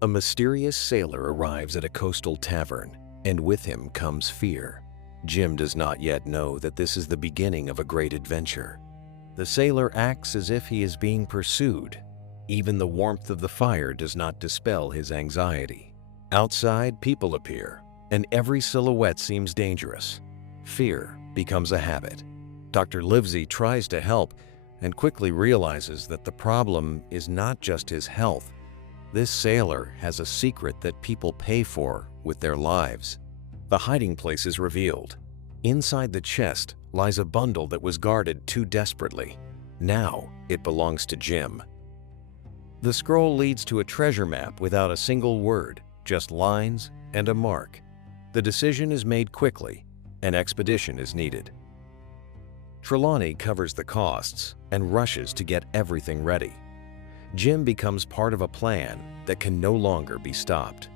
A mysterious sailor arrives at a coastal tavern, and with him comes fear. Jim does not yet know that this is the beginning of a great adventure. The sailor acts as if he is being pursued. Even the warmth of the fire does not dispel his anxiety. Outside, people appear, and every silhouette seems dangerous. Fear becomes a habit. Dr. Livesey tries to help and quickly realizes that the problem is not just his health. This sailor has a secret that people pay for with their lives. The hiding place is revealed. Inside the chest lies a bundle that was guarded too desperately. Now it belongs to Jim. The scroll leads to a treasure map without a single word, just lines and a mark. The decision is made quickly. An expedition is needed. Trelawney covers the costs and rushes to get everything ready. Jim becomes part of a plan that can no longer be stopped.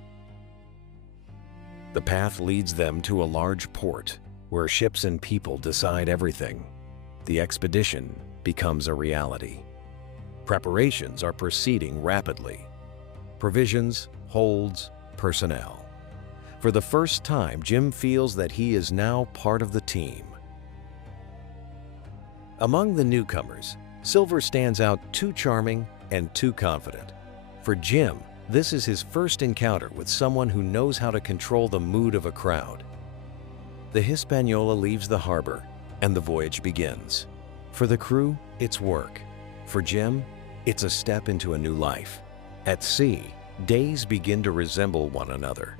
The path leads them to a large port where ships and people decide everything. The expedition becomes a reality. Preparations are proceeding rapidly. Provisions, holds, personnel. For the first time, Jim feels that he is now part of the team. Among the newcomers, Silver stands out too charming and too confident. For Jim, this is his first encounter with someone who knows how to control the mood of a crowd. The Hispaniola leaves the harbor, and the voyage begins. For the crew, it's work. For Jim, it's a step into a new life. At sea, days begin to resemble one another.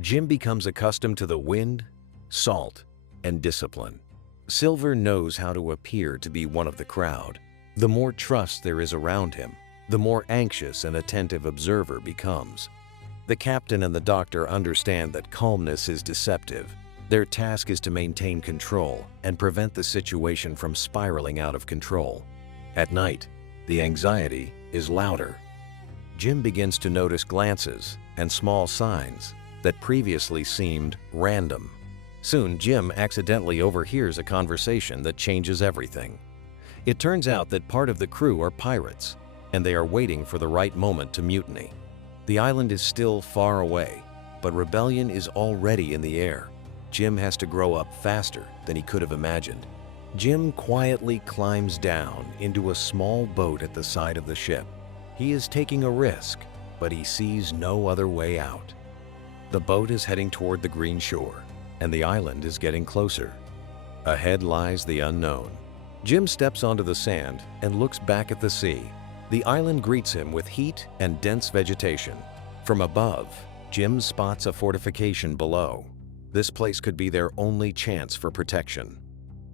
Jim becomes accustomed to the wind, salt, and discipline. Silver knows how to appear to be one of the crowd. The more trust there is around him, the more anxious and attentive observer becomes. The captain and the doctor understand that calmness is deceptive. Their task is to maintain control and prevent the situation from spiraling out of control. At night, the anxiety is louder. Jim begins to notice glances and small signs that previously seemed random. Soon, Jim accidentally overhears a conversation that changes everything. It turns out that part of the crew are pirates, and they are waiting for the right moment to mutiny. The island is still far away, but rebellion is already in the air. Jim has to grow up faster than he could have imagined. Jim quietly climbs down into a small boat at the side of the ship. He is taking a risk, but he sees no other way out. The boat is heading toward the green shore, and the island is getting closer. Ahead lies the unknown. Jim steps onto the sand and looks back at the sea. The island greets him with heat and dense vegetation. From above, Jim spots a fortification below. This place could be their only chance for protection.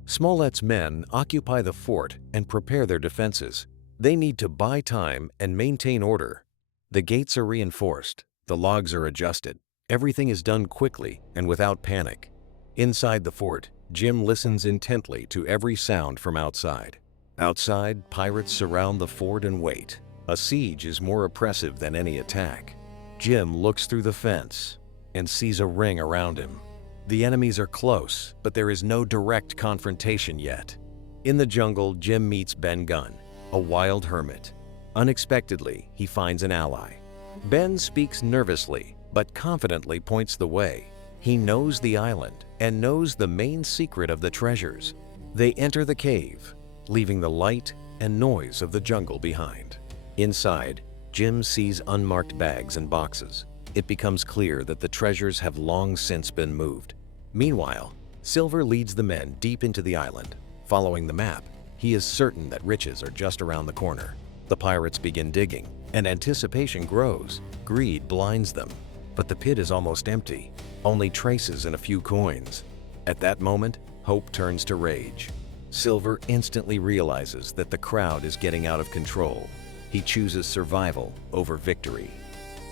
Smollett's men occupy the fort and prepare their defenses. They need to buy time and maintain order. The gates are reinforced, the logs are adjusted. Everything is done quickly and without panic. Inside the fort, Jim listens intently to every sound from outside. Outside, pirates surround the fort and wait. A siege is more oppressive than any attack. Jim looks through the fence and sees a ring around him. The enemies are close, but there is no direct confrontation yet. In the jungle, Jim meets Ben Gunn, a wild hermit. Unexpectedly, he finds an ally. Ben speaks nervously, but confidently points the way. He knows the island and knows the main secret of the treasures. They enter the cave, leaving the light and noise of the jungle behind. Inside, Jim sees unmarked bags and boxes. It becomes clear that the treasures have long since been moved. Meanwhile, Silver leads the men deep into the island. Following the map, he is certain that riches are just around the corner. The pirates begin digging, and anticipation grows. Greed blinds them. But the pit is almost empty, only traces and a few coins. At that moment, hope turns to rage. Silver instantly realizes that the crowd is getting out of control. He chooses survival over victory.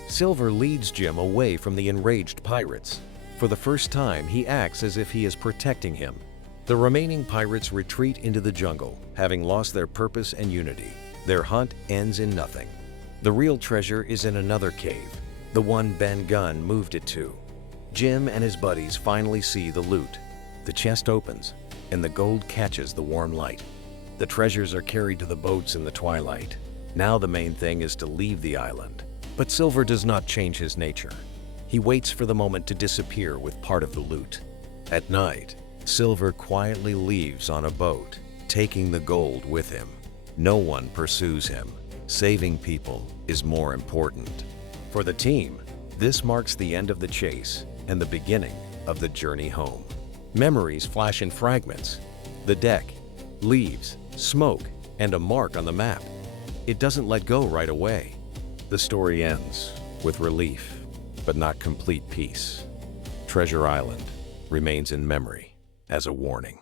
Silver leads Jim away from the enraged pirates. For the first time, he acts as if he is protecting him. The remaining pirates retreat into the jungle, having lost their purpose and unity. Their hunt ends in nothing. The real treasure is in another cave, the one Ben Gunn moved it to. Jim and his buddies finally see the loot. The chest opens, and the gold catches the warm light. The treasures are carried to the boats in the twilight. Now the main thing is to leave the island. But Silver does not change his nature. He waits for the moment to disappear with part of the loot. At night, Silver quietly leaves on a boat, taking the gold with him. No one pursues him. Saving people is more important. For the team, this marks the end of the chase and the beginning of the journey home. Memories flash in fragments. The deck, leaves, smoke, and a mark on the map. It doesn't let go right away. The story ends with relief, but not complete peace. Treasure Island remains in memory as a warning.